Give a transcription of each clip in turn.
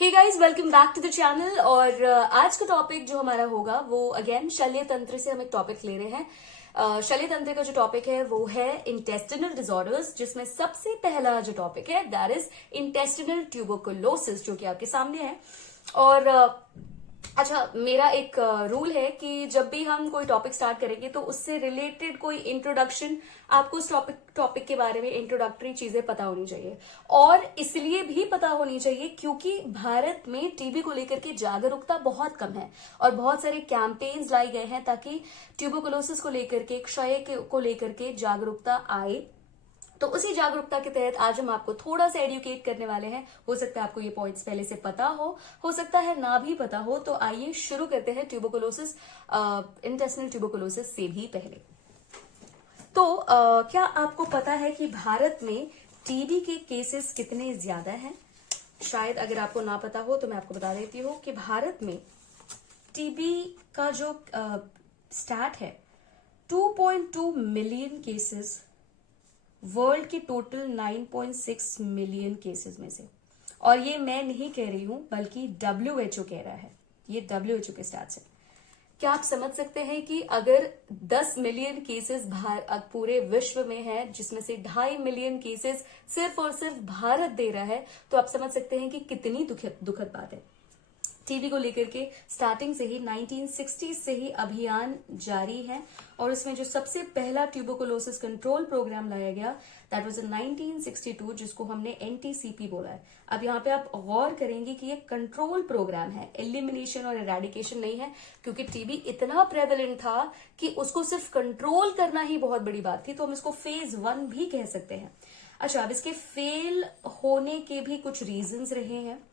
Hey guys, welcome back to the channel. और आज का टॉपिक जो हमारा होगा वो अगेन शल्य तंत्र से हम एक टॉपिक ले रहे हैं। शल्य तंत्र का जो टॉपिक है वो है इंटेस्टिनल डिसऑर्डर्स, जिसमें सबसे पहला जो टॉपिक है दैट इज इंटेस्टिनल ट्यूबरकुलोसिस, जो कि आपके सामने है। और अच्छा, मेरा एक रूल है कि जब भी हम कोई टॉपिक स्टार्ट करेंगे तो उससे रिलेटेड कोई इंट्रोडक्शन, आपको उस टॉपिक के बारे में इंट्रोडक्टरी चीजें पता होनी चाहिए। और इसलिए भी पता होनी चाहिए क्योंकि भारत में टीबी को लेकर के जागरूकता बहुत कम है और बहुत सारे कैंपेन्स लाए गए हैं ताकि ट्यूबरकुलोसिस को लेकर के, क्षय को लेकर के जागरूकता आए। तो उसी जागरूकता के तहत आज हम आपको थोड़ा सा एडुकेट करने वाले हैं। हो सकता है आपको ये पॉइंट्स पहले से पता हो सकता है ना भी पता हो। तो आइए शुरू करते हैं ट्यूबरकुलोसिस, इंटेस्टिनल ट्यूबरकुलोसिस से भी पहले। तो क्या आपको पता है कि भारत में टीबी के केसेस कितने ज्यादा हैं? शायद अगर आपको ना पता हो तो मैं आपको बता देती हूँ कि भारत में टीबी का जो स्टैट है 2.2 मिलियन केसेस वर्ल्ड के टोटल 9.6 मिलियन केसेस में से। और ये मैं नहीं कह रही हूं बल्कि WHO कह रहा है, ये WHO के स्टैट्स है। क्या आप समझ सकते हैं कि अगर 10 मिलियन केसेस पूरे विश्व में है, जिसमें से 2.5 मिलियन केसेस सिर्फ और सिर्फ भारत दे रहा है, तो आप समझ सकते हैं कि कितनी दुखद बात है। टीबी को लेकर के स्टार्टिंग से ही 1960 से ही अभियान जारी है और उसमें जो सबसे पहला ट्यूबरकुलोसिस कंट्रोल प्रोग्राम लाया गया दैट वाज इन 1962, जिसको हमने NTCP बोला है। अब यहाँ पे आप गौर करेंगे कि ये कंट्रोल प्रोग्राम है, एलिमिनेशन और एरेडिकेशन नहीं है, क्योंकि टीबी इतना प्रेवलेंट था कि उसको सिर्फ कंट्रोल करना ही बहुत बड़ी बात थी। तो हम इसको फेज 1 भी कह सकते हैं। अच्छा, अब इसके फेल होने के भी कुछ रीजंस रहे हैं।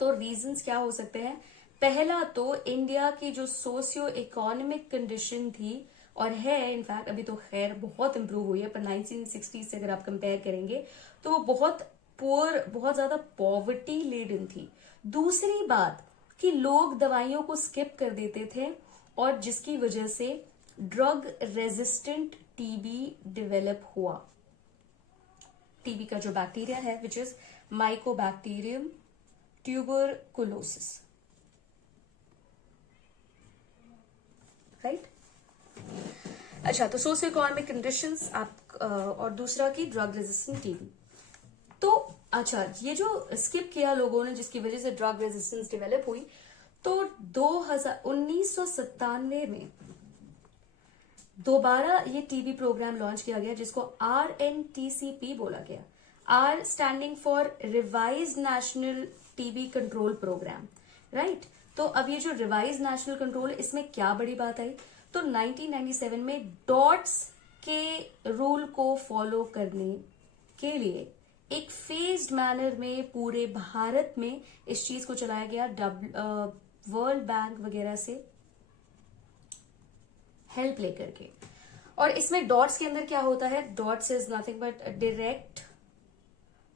तो रीजंस क्या हो सकते हैं? पहला तो इंडिया की जो सोशियो इकोनॉमिक कंडीशन थी और है, इनफैक्ट अभी तो खैर बहुत इंप्रूव हुई है, पर 1960 से अगर आप कंपेयर करेंगे तो वो बहुत पुअर, बहुत ज्यादा पॉवर्टी लेडन थी। दूसरी बात कि लोग दवाइयों को स्किप कर देते थे और जिसकी वजह से ड्रग रेजिस्टेंट टीबी डेवलप हुआ। टीबी का जो बैक्टीरिया है which is Mycobacterium tuberculosis, right. अच्छा, तो सोशियो इकोनॉमिक कंडीशंस आप और दूसरा की ड्रग रेजिस्टेंट टीबी। तो अच्छा, ये जो स्किप किया लोगों ने जिसकी वजह से ड्रग रेजिस्टेंस डेवलप हुई, तो 1997 में दोबारा ये टीबी प्रोग्राम लॉन्च किया गया जिसको RNTCP बोला गया। R standing for revise national TB control programme, right. तो अब ये जो रिवाइज नेशनल कंट्रोल, इसमें क्या बड़ी बात आई? तो 1997 में डॉट्स के रूल को फॉलो करने के लिए एक फेज्ड मैनर में पूरे भारत में इस चीज को चलाया गया, वर्ल्ड बैंक वगैरह से हेल्प लेकर के। और इसमें डॉट्स के अंदर क्या होता है? Dots is nothing but direct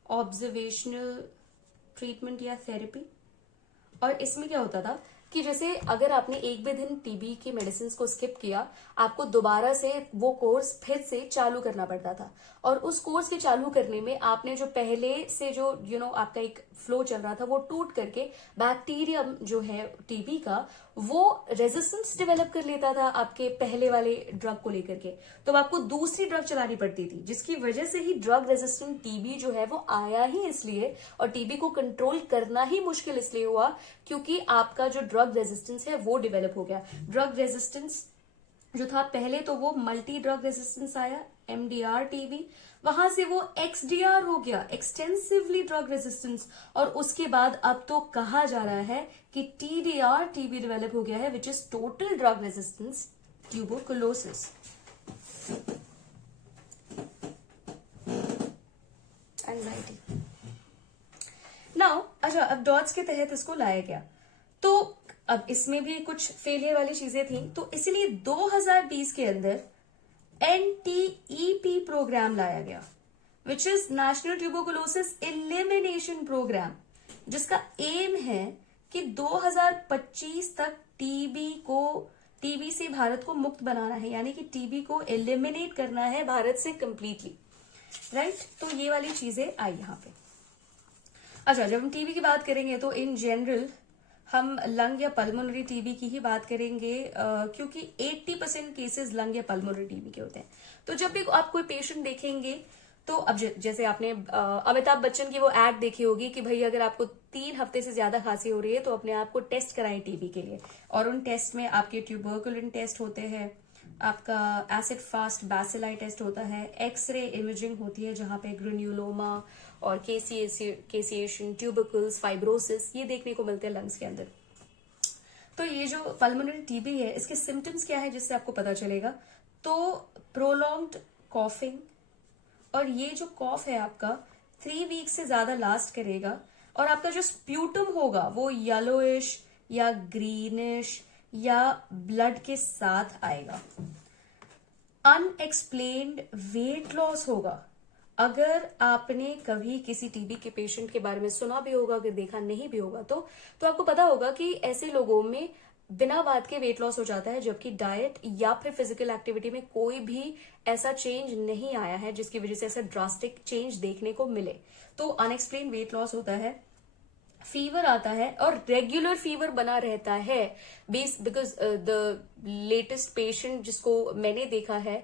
observational treatment या थेरेपी। और इसमें क्या होता था कि जैसे अगर आपने एक भी दिन टीबी की मेडिसिन को स्किप किया, आपको दोबारा से वो कोर्स फिर से चालू करना पड़ता था। और उस कोर्स के चालू करने में आपने जो पहले से जो आपका एक फ्लो चल रहा था वो टूट करके बैक्टीरिया जो है टीबी का वो रेजिस्टेंस डेवलप कर लेता था आपके पहले वाले ड्रग को लेकर के। तो आपको दूसरी ड्रग चलानी पड़ती थी, जिसकी वजह से ही ड्रग रेजिस्टेंट टीबी जो है वो आया ही इसलिए, और टीबी को कंट्रोल करना ही मुश्किल इसलिए हुआ क्योंकि आपका जो ड्रग रेजिस्टेंस है वो डेवलप हो गया। ड्रग रेजिस्टेंस जो था पहले, तो वो मल्टी ड्रग रेजिस्टेंस आया, MDR टीबी, वहां से वो XDR हो गया, एक्सटेंसिवली ड्रग रेजिस्टेंस। और उसके बाद अब तो कहा जा रहा है कि TDR टीबी डेवलप हो गया है which is total drug resistance tuberculosis. Anxiety now. अच्छा, अब डॉट्स के तहत इसको लाया गया, तो अब इसमें भी कुछ फेलियर वाली चीजें थी, तो इसीलिए 2020 के अंदर NTEP प्रोग्राम लाया गया which is national tuberculosis elimination programme, जिसका एम है कि 2025 तक टीबी से भारत को मुक्त बनाना है, यानी कि टीबी को एलिमिनेट करना है भारत से कंप्लीटली, राइट। तो ये वाली चीजें आई यहाँ पे। अच्छा, जब हम टीबी की बात करेंगे तो इन जनरल हम लंग या पल्मोनरी टीबी की ही बात करेंगे, क्योंकि 80% केसेस लंग या पल्मोनरी टीबी के होते हैं। तो जब भी आप कोई पेशेंट देखेंगे तो अब जैसे आपने अमिताभ बच्चन की वो एड देखी होगी कि भाई अगर आपको 3 हफ्ते से ज्यादा खांसी हो रही है तो अपने आप को टेस्ट कराएं टीबी के लिए। और उन टेस्ट में आपके ट्यूबरकुलिन टेस्ट होते हैं, आपका एसिड फास्ट बैसिलाई टेस्ट होता है, एक्सरे इमेजिंग होती है जहां पे ग्रेन्युलोमा और केसिएशन, ट्यूबरकुल्स, फाइब्रोसिस ये देखने को मिलते हैं लंग्स के अंदर। तो ये जो पल्मोनरी टीबी है इसके सिम्टम्स क्या है जिससे आपको पता चलेगा? तो प्रोलॉन्ग्ड कॉफिंग, और ये जो कॉफ है आपका 3 वीक से ज्यादा लास्ट करेगा, और आपका जो स्प्यूटम होगा वो येलोइश या ग्रीनिश या ब्लड के साथ आएगा। अनएक्सप्लेन्ड वेट लॉस होगा। अगर आपने कभी किसी टीबी के पेशेंट के बारे में सुना भी होगा, अगर देखा नहीं भी होगा तो आपको पता होगा कि ऐसे लोगों में बिना बात के वेट लॉस हो जाता है, जबकि डाइट या फिर फिजिकल एक्टिविटी में कोई भी ऐसा चेंज नहीं आया है जिसकी वजह से ऐसा ड्रास्टिक चेंज देखने को मिले। तो अनएक्सप्लेन वेट लॉस होता है, फीवर आता है और रेगुलर फीवर बना रहता है। बिकॉज द लेटेस्ट पेशेंट जिसको मैंने देखा है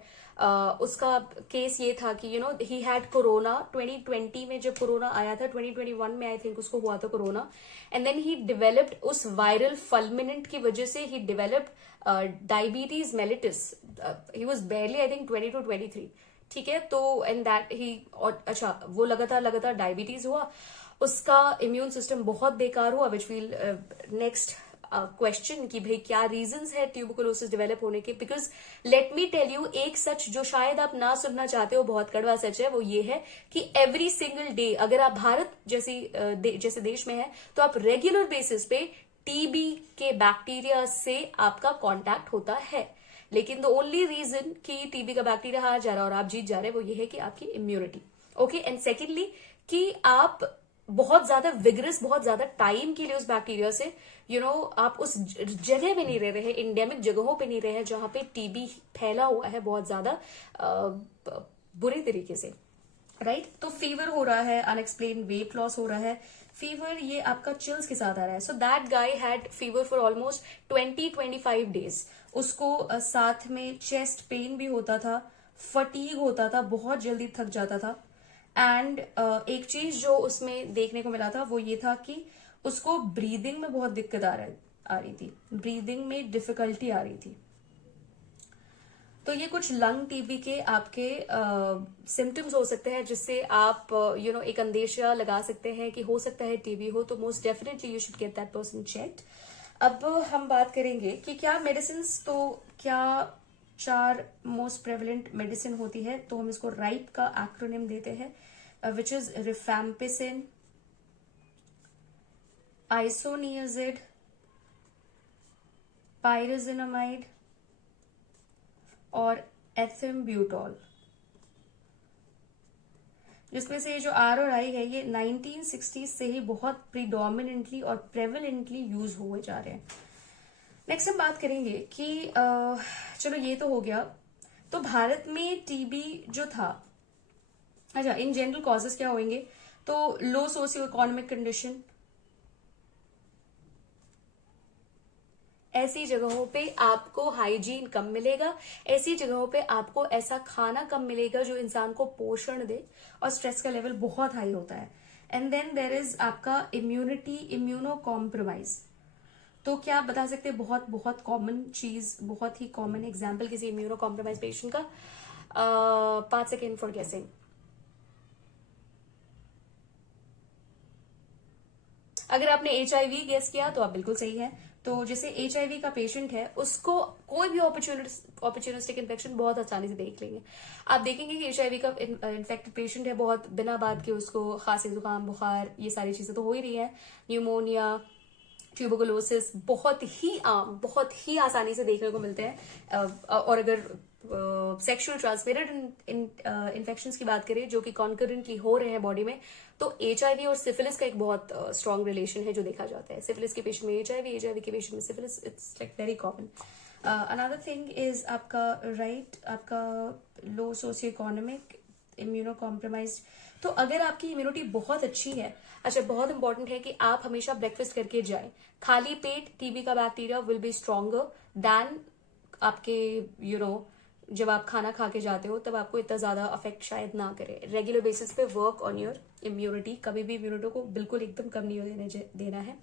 उसका केस ये था कि ही हैड कोरोना 2020 में, जब कोरोना आया था 2021 में आई थिंक उसको हुआ था corona, and then he developed उस वायरल फल्मिनेंट की वजह से ही developed diabetes mellitus. He was barely I think 20 to 23, ठीक है। तो एंड दैट ही, अच्छा वो लगातार डायबिटीज हुआ, उसका इम्यून सिस्टम बहुत बेकार हुआ, विच वील नेक्स्ट क्वेश्चन कि भाई क्या रीजंस है ट्यूबरकुलोसिस डेवलप होने के। Because let me tell you एक सच जो शायद आप ना सुनना चाहते हो, बहुत कड़वा सच है, वो ये है कि एवरी सिंगल डे अगर आप भारत जैसे देश में है तो आप रेगुलर बेसिस पे टीबी के बैक्टीरिया से आपका कॉन्टैक्ट होता है। लेकिन द ओनली रीजन कि टीबी का बैक्टीरिया हार जा रहा है और आप जीत जा रहे हैं वो ये है कि आपकी इम्यूनिटी। ओके, एंड सेकेंडली कि आप बहुत ज्यादा विग्रस, बहुत ज्यादा टाइम के लिए उस बैक्टीरिया से आप उस जगह में नहीं रह रहे हैं, इंडेमिक जगहों पे नहीं रहे हैं जहां पे टीबी फैला हुआ है बहुत ज्यादा बुरी तरीके से, राइट। तो फीवर हो रहा है, अनएक्सप्लेन वेट लॉस हो रहा है। फीवर ये आपका चिल्स के साथ आ रहा है। So that guy had fever for almost 20-25 days. उसको साथ में चेस्ट पेन भी होता था, फटीग होता था, बहुत जल्दी थक जाता था। एंड एक चीज जो उसमें देखने को मिला था वो ये था कि उसको ब्रीदिंग में बहुत दिक्कत आ रही थी, ब्रीदिंग में डिफिकल्टी आ रही थी। तो ये कुछ लंग टीबी के आपके सिम्टम्स हो सकते हैं जिससे आप एक अंदेशा लगा सकते हैं कि हो सकता है टीबी हो। तो most definitely you should get that person checked. अब हम बात करेंगे कि क्या मेडिसिन, तो क्या 4 मोस्ट प्रेवलेंट मेडिसिन होती है, तो हम इसको राइप का एक्रोनिम देते हैं, विच इज रिफैम्पिसिन, आइसोनियाजिड, पायरिजिनामाइड और एथिम्ब्यूटॉल। जिसमें से ये जो आर और आई है ये 1960s से ही बहुत प्रीडोमिनेंटली और प्रेवलेंटली यूज हुए जा रहे हैं। नेक्स्ट हम बात करेंगे कि चलो ये तो हो गया। तो भारत में टीबी जो था, अच्छा इन जनरल कॉजेस क्या होंगे, तो लो सोशियो इकोनॉमिक कंडीशन, ऐसी जगहों पे आपको हाइजीन कम मिलेगा, ऐसी जगहों पे आपको ऐसा खाना कम मिलेगा जो इंसान को पोषण दे, और स्ट्रेस का लेवल बहुत हाई होता है। एंड देन देयर इज आपका इम्यूनिटी, इम्यूनो कॉम्प्रोमाइज। तो क्या आप बता सकते हैं बहुत कॉमन चीज, बहुत ही कॉमन एग्जाम्पल किसी इम्यूनो कॉम्प्रोमाइज पेशेंट का? 5 सेकेंड फॉर गेसिंग। अगर आपने HIV गेस किया तो आप बिल्कुल सही है। तो जैसे HIV का पेशेंट है उसको कोई भी ऑपर्चुनिस्टिक इन्फेक्शन बहुत आसानी से देख लेंगे। आप देखेंगे कि HIV का इन्फेक्टेड पेशेंट है, बहुत बिना बात के उसको खांसी, जुकाम, बुखार, ये सारी चीजें तो हो ही रही है, न्यूमोनिया, ट्यूबरकुलोसिस बहुत ही आम, बहुत ही आसानी से देखने को मिलते हैं। और अगर सेक्सुअल ट्रांसमिटेड इन्फेक्शंस की बात करें जो कि कॉन्करेंटली हो रहे हैं बॉडी में, तो HIV और सिफिलिस का एक बहुत स्ट्रॉन्ग रिलेशन है जो देखा जाता है। सिफिलिस के पेशेंट में HIV के पेशेंट में syphilis, it's like very common. Another thing is आपका आपका लो सोशियो इकोनॉमिक, इम्यूनो कॉम्प्रोमाइज्ड तो अगर आपकी इम्यूनिटी बहुत अच्छी है, अच्छा बहुत इंपॉर्टेंट है कि आप हमेशा ब्रेकफास्ट करके जाएं। खाली पेट टीबी का bacteria will be stronger than आपके जब आप खाना खा के जाते हो तब आपको इतना ज्यादा अफेक्ट शायद ना करे। रेगुलर बेसिस पे वर्क ऑन योर इम्यूनिटी, कभी भी इम्यूनिटी को बिल्कुल एकदम कम नहीं होने देना है।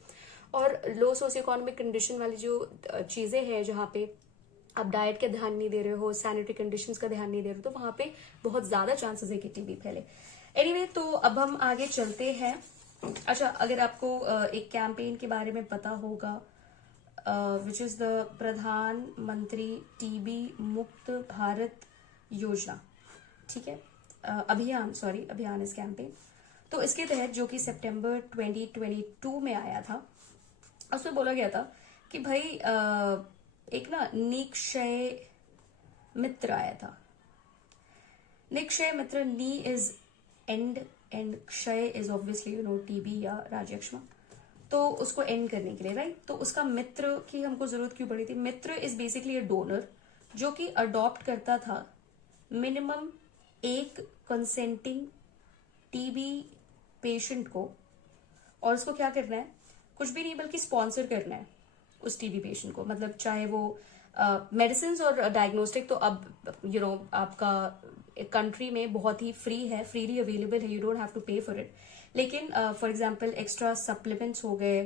और लो सोशियो इकोनॉमिक कंडीशन वाली जो चीजें हैं जहाँ पे आप डाइट का ध्यान नहीं दे रहे हो, सैनिटरी कंडीशंस का ध्यान नहीं दे रहे हो, तो वहां पे बहुत ज्यादा चांसेस है कि टीबी फैले। एनीवे, तो अब हम आगे चलते हैं। अच्छा, अगर आपको एक कैंपेन के बारे में पता होगा विच इज द प्रधानमंत्री टीबी मुक्त भारत योजना, ठीक है, अभियान इस कैंपेन। तो इसके तहत जो कि सितंबर 2022 में आया था, उसमें बोला गया था कि भाई एक ना निक्षय मित्र आया था। निक्षय मित्र, नी इज एंड एंड क्षय इज ऑब्वियसली टीबी या राजयक्ष्मा, तो उसको एंड करने के लिए, राइट। तो उसका मित्र की हमको जरूरत क्यों पड़ी थी? मित्र इज बेसिकली ए डोनर जो कि अडॉप्ट करता था मिनिमम एक कंसेंटिंग टीबी पेशेंट को, और उसको क्या करना है, कुछ भी नहीं बल्कि स्पॉन्सर करना है उस टीबी पेशेंट को। मतलब चाहे वो मेडिसिन और डायग्नोस्टिक, तो अब आपका कंट्री में बहुत ही फ्री है, फ्रीली अवेलेबल है, यू डोंट हैव टू पे फॉर इट। लेकिन फॉर एग्जांपल एक्स्ट्रा सप्लीमेंट्स हो गए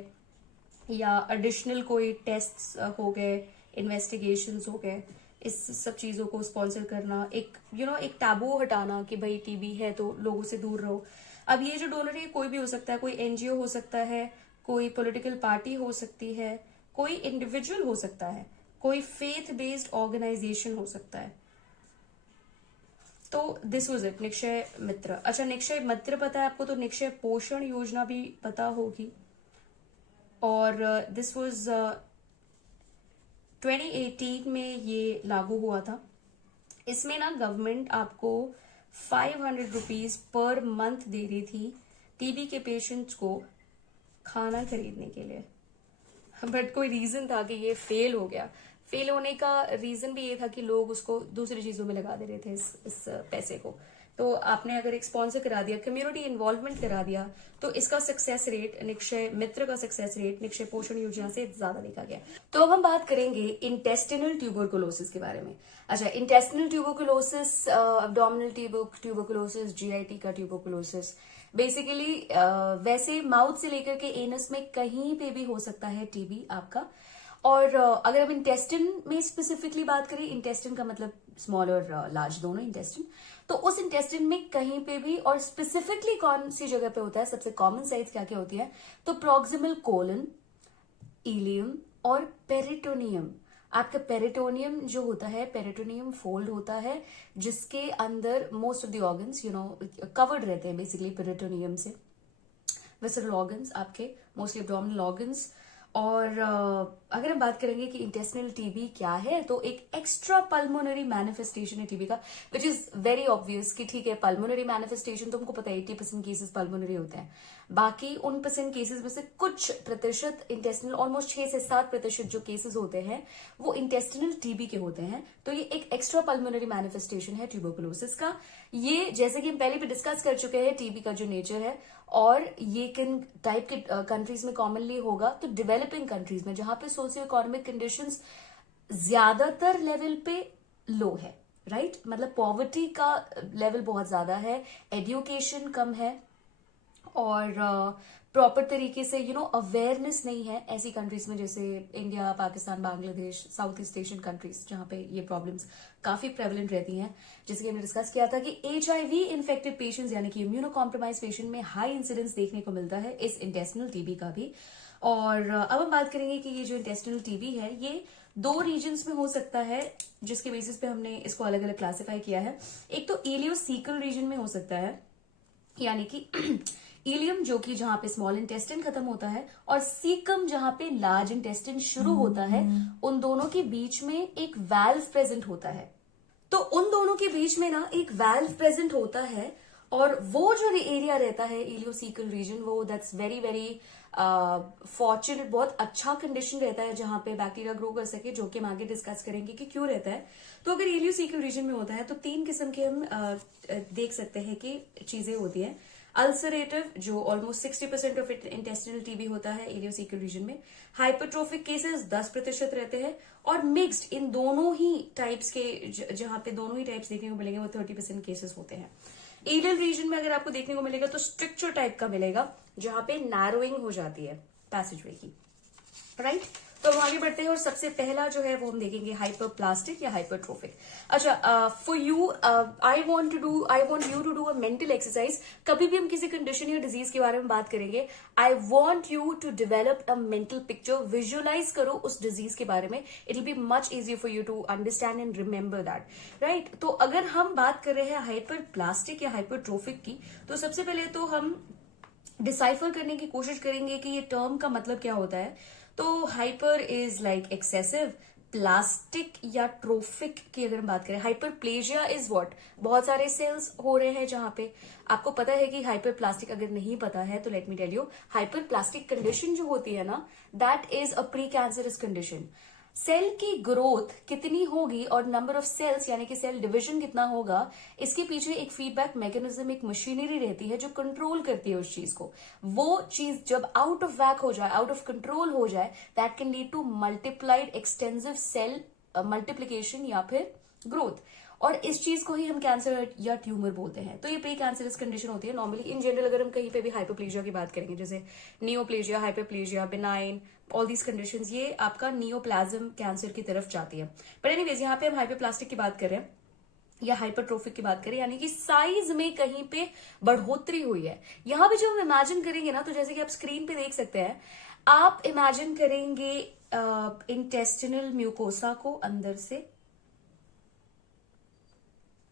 या एडिशनल कोई टेस्ट्स हो गए, इन्वेस्टिगेशंस हो गए, इस सब चीजों को स्पॉन्सर करना, एक एक टैबू हटाना कि भाई टीबी है तो लोगों से दूर रहो। अब ये जो डोनर है कोई भी हो सकता है, कोई एनजीओ हो सकता है, कोई पॉलिटिकल पार्टी हो सकती है, कोई इंडिविजुअल हो सकता है, कोई फेथ बेस्ड ऑर्गेनाइजेशन हो सकता है। तो दिस वाज इट, निक्षय मित्र। अच्छा, निक्षय मित्र पता है आपको, तो निक्षय पोषण योजना भी पता होगी। और दिस वाज 2018 में ये लागू हुआ था। इसमें ना गवर्नमेंट आपको 500 रुपीज पर मंथ दे रही थी टीबी के पेशेंट्स को खाना खरीदने के लिए। बट कोई रीजन था कि ये फेल हो गया। फेल होने का रीजन भी ये था कि लोग उसको दूसरी चीजों में लगा दे रहे थे इस पैसे को। तो आपने अगर एक स्पॉन्सर करा दिया, कम्युनिटी इन्वॉल्वमेंट करा दिया, तो इसका सक्सेस रेट, निक्षय मित्र का सक्सेस रेट निक्षय पोषण योजना से ज्यादा देखा गया। तो अब हम बात करेंगे इंटेस्टिनल ट्यूबरकुलोसिस के बारे में। अच्छा, intestinal tuberculosis, abdominal tuberculosis, GIT का ट्यूबरकुलोसिस, बेसिकली वैसे माउथ से लेकर के एनस में कहीं पे भी हो सकता है टीबी आपका। और अगर हम इंटेस्टिन में स्पेसिफिकली बात करें, इंटेस्टिन का मतलब स्मॉल और लार्ज दोनों इंटेस्टिन, तो उस इंटेस्टिन में कहीं पे भी, और स्पेसिफिकली कौन सी जगह पे होता है, सबसे कॉमन साइट्स क्या क्या होती है, तो प्रॉक्सिमल कोलन, इलियम और पेरिटोनियम। आपका पेरिटोनियम जो होता है, पेरिटोनियम फोल्ड होता है जिसके अंदर most of the organs covered रहते हैं बेसिकली पेरिटोनियम से। विसरल ऑर्गन्स आपके मोस्टली एब्डोमिनल ऑर्गन्स। और अगर हम बात करेंगे कि इंटेस्टिनल टीबी क्या है, तो एक एक्स्ट्रा पल्मोनरी मैनिफेस्टेशन है टीबी का, विच इज वेरी ऑब्वियस कि ठीक है, पल्मोनरी मैनिफेस्टेशन तुमको पता है 80% केसेस पल्मोनरी होते हैं। बाकी 1% केसेस में से कुछ प्रतिशत इंटेस्टिनल, ऑलमोस्ट 6 से 7% जो केसेस होते हैं वो इंटेस्टिनल टीबी के होते हैं। तो ये एक एक्स्ट्रा पल्मोनरी मैनिफेस्टेशन है ट्यूबरकुलोसिस का। ये जैसे कि हम पहले भी डिस्कस कर चुके हैं टीबी का जो नेचर है, और ये किन टाइप के कंट्रीज में कॉमनली होगा, तो डेवलपिंग कंट्रीज में जहां पे सोशियो इकोनॉमिक कंडीशंस ज्यादातर लेवल पे लो है, राइट। मतलब पॉवर्टी का लेवल बहुत ज्यादा है, एजुकेशन कम है, और प्रॉपर तरीके से अवेयरनेस नहीं है ऐसी कंट्रीज में, जैसे India, Pakistan, Bangladesh, south east Asian countries, जहां पे ये प्रॉब्लम्स काफी प्रेवलेंट रहती हैं। जैसे कि हमने डिस्कस किया था कि HIV इन्फेक्टेड पेशेंट्स यानी कि इम्यूनो कॉम्प्रोमाइज पेशेंट में हाई इंसिडेंस देखने को मिलता है इस इंटेस्टिनल टीबी का भी। और अब हम बात करेंगे कि ये जो इंटेस्टिनल टीबी है ये 2 रीजन्स में हो सकता है, जिसके बेसिस पे हमने इसको अलग अलग क्लासिफाई किया है। एक तो इलियोसीकल रीजन में हो सकता है, यानी कि इलियम जो कि जहां पे स्मॉल इंटेस्टिन खत्म होता है, और सीकम जहां पे लार्ज इंटेस्टिन शुरू होता है, उन दोनों के बीच में एक वाल्व प्रेजेंट होता है। तो उन दोनों के बीच में ना एक वाल्व प्रेजेंट होता है, और वो जो एरिया रहता है इलियोसीकल रीजन, वो दैट्स वेरी वेरी फॉर्चुनेट, बहुत अच्छा कंडीशन रहता है जहां पे बैक्टीरिया ग्रो कर सके, जो कि हम आगे डिस्कस करेंगे कि क्यों रहता है। तो अगर इलियोसिकल रीजन में होता है तो 3 किस्म के हम देख सकते हैं कि चीजें होती है। अल्सरेटिव, जो ऑलमोस्ट 60% ऑफ इंटेस्टिनल टीबी होता है इलियोसिकल रीजन में। हाइपरट्रोफिक केसेस 10% रहते हैं। और मिक्स्ड, इन दोनों ही टाइप्स के, जहां पे दोनों ही टाइप्स देखने को मिलेंगे, वो 30% केसेस होते हैं। एरियल रीजन में अगर आपको देखने को मिलेगा तो स्ट्रक्चर टाइप का मिलेगा, जहां पे नैरोइंग हो जाती है पैसेजवे की, राइट। तो हम आगे बढ़ते हैं और सबसे पहला जो है वो हम देखेंगे हाइपरप्लास्टिक या हाइपरट्रोफिक। अच्छा, for you I want you to do a mental exercise. कभी भी हम किसी कंडीशन या डिजीज के बारे में बात करेंगे, I want you to develop a mental picture, visualise करो उस डिजीज के बारे में। It will be much easier for you to understand and remember that, right. तो अगर हम बात कर रहे हैं हाइपरप्लास्टिक या हाइपरट्रोफिक की, तो सबसे पहले तो हम डिसाइफर करने की कोशिश करेंगे कि ये टर्म का मतलब क्या होता है। तो hyper is like excessive, plastic या ट्रोफिक की अगर हम बात करें, हाइपरप्लेजिया इज व्हाट, बहुत सारे सेल्स हो रहे हैं जहां पे आपको पता है कि हाइपर प्लास्टिक अगर नहीं पता है तो let me tell you, hyperplastic condition जो होती है ना, that is a precancerous condition. Cell की ग्रोथ कितनी होगी और नंबर ऑफ सेल्स यानी कि सेल डिवीजन कितना होगा, इसके पीछे एक फीडबैक मैकेनिज्म, एक मशीनरी रहती है जो कंट्रोल करती है उस चीज को। वो चीज जब आउट ऑफ वैक हो जाए, आउट ऑफ कंट्रोल हो जाए, that can lead to multiplied extensive cell multiplication या फिर ग्रोथ। और इस चीज को ही हम कैंसर या ट्यूमर बोलते हैं। तो ये प्री कैंसरस कंडीशन होती है नॉर्मली। इन जनरल अगर हम कहीं पे भी हाइपोप्लेजिया की बात करेंगे, जैसे neoplasia, hyperplasia, benign, all these conditions, ये आपका नियोप्लाज्म कैंसर की तरफ जाती है। पर एनीवेज, यहाँ पे हम हाइपरप्लास्टिक की बात कर रहे हैं या हाइपरट्रोफिक की बात करें, यानी कि साइज में कहीं पे बढ़ोतरी हुई है। यहां पे जो हम इमेजिन करेंगे ना, तो जैसे कि आप स्क्रीन पे देख सकते हैं, आप इमेजिन करेंगे इंटेस्टिनल म्यूकोसा को अंदर से।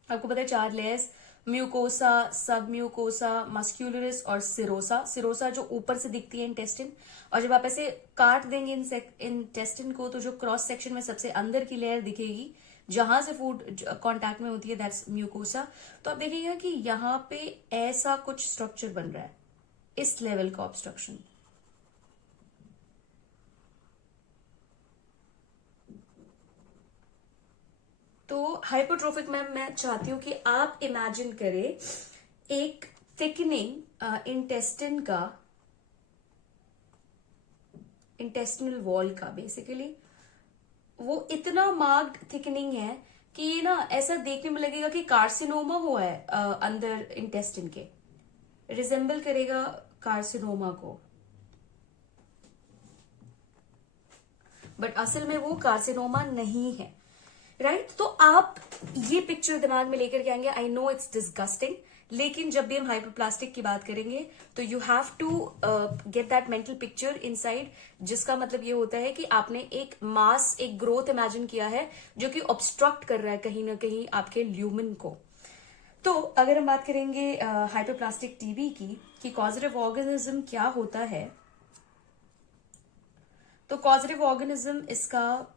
आपको पता है 4 लेयर्स, म्यूकोसा, सब म्यूकोसा, मस्क्यूलरिस और सिरोसा। सिरोसा जो ऊपर से दिखती है इंटेस्टिन, और जब आप ऐसे काट देंगे इंटेस्टिन को, तो जो क्रॉस सेक्शन में सबसे अंदर की लेयर दिखेगी, जहां से फूड कांटेक्ट में होती है, दैट्स म्यूकोसा। तो आप देखिएगा कि यहाँ पे ऐसा कुछ स्ट्रक्चर बन रहा है, इस लेवल का ऑब्स्ट्रक्शन। तो हाइपरट्रोफिक में मैं चाहती हूं कि आप इमेजिन करें एक थिकनिंग इंटेस्टिन का, इंटेस्टिनल वॉल का, बेसिकली वो इतना मार्क्ड थिकनिंग है कि ये ना ऐसा देखने में लगेगा कि कार्सिनोमा हुआ है अंदर इंटेस्टिन के, रिजेंबल करेगा कार्सिनोमा को, बट असल में वो कार्सिनोमा नहीं है, राइट। तो आप ये पिक्चर दिमाग में लेकर के आएंगे। आई नो इट्स डिस्गस्टिंग, लेकिन जब भी हम हाइपरप्लास्टिक की बात करेंगे तो you have to get that mental picture inside, जिसका मतलब ये होता है कि आपने एक मास, एक ग्रोथ इमेजिन किया है जो कि ऑब्स्ट्रक्ट कर रहा है कहीं ना कहीं आपके ल्यूमन को। तो अगर हम बात करेंगे हाइपरप्लास्टिक टीबी की, कि कॉजेटिव ऑर्गेनिज्म क्या होता है, तो कॉजेटिव ऑर्गेनिज्म इसका